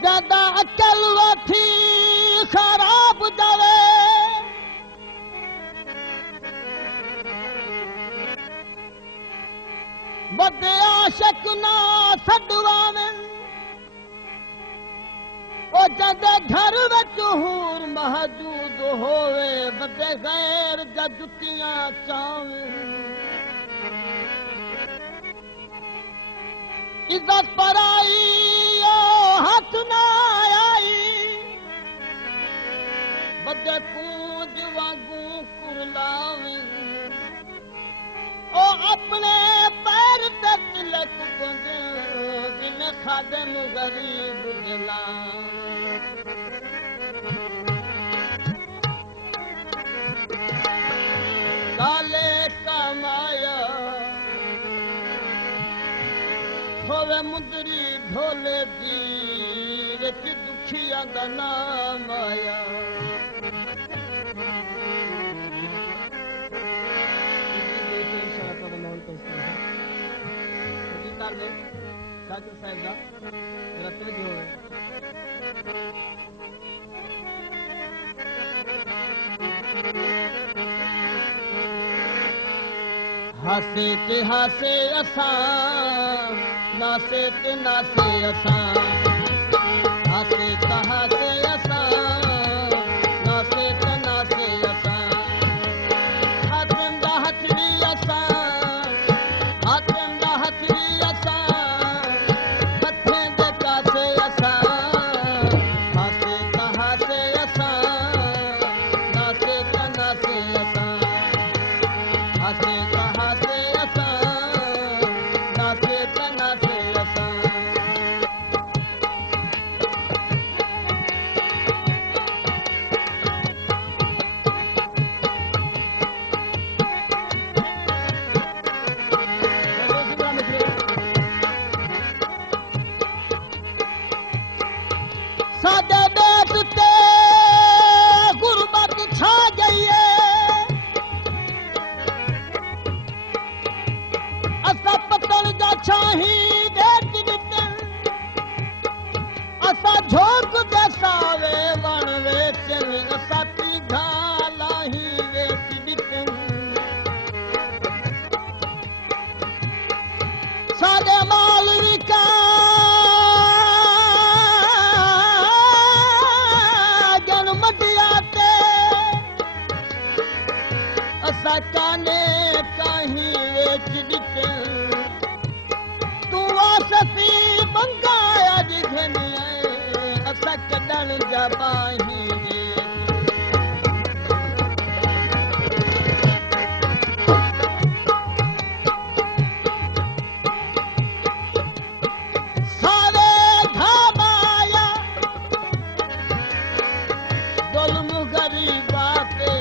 ज्यादा अकल वठी खराब दवे बदे आशिक ना सडवावे ओ जदे घर विच हूर महजूद होवे बदे गैर जा जुतियां चावे इज्जत पराई हाथ ना आई बदे कूंज वांगू कुरलावे ओ अपने पैर ते तिलक पुंजे बिन खादम गरीब दिला काले कमाया होवे मुंदरी ढोले दी विच दुखिया दा नाम आया साजू साहब का रत्न जो है हासे ते हासे असां नासे ते नासे असां हासे ते हासे असां नासे ते नासे असां हाथन दा हथड़ी असां हाथन दा हथड़ी असां हथे दे कासे असां हासे ते हासे असां नासे ते नासे असां हासे ते हासे असां नासे ते नासे असां साडे देश ते गुरबत छा गईए असा पतन जा छाही देख दिते असा झोंक दे सावे वण वेचन असा पीघा लाही वेच दिते साडे माल विका काने कहीं वेच दिते तू आससी बंगाया दिखनी असा कदन जबाही सारे धामाया दुल्म गरीबा पे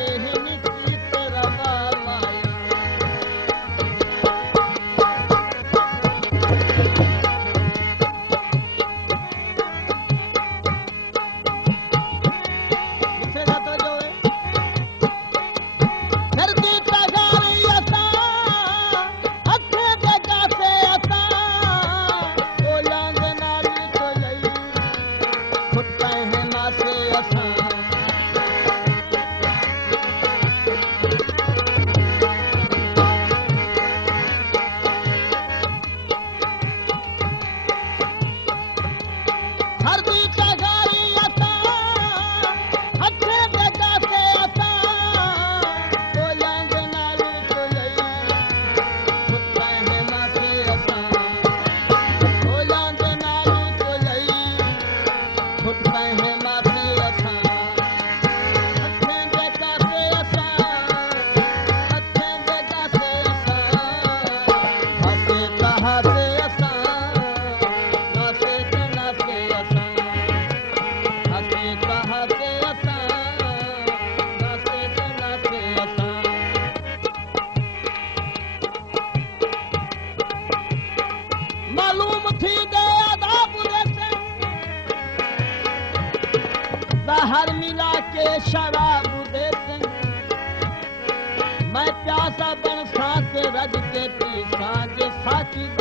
सासा बन साथ रज के पी साज साची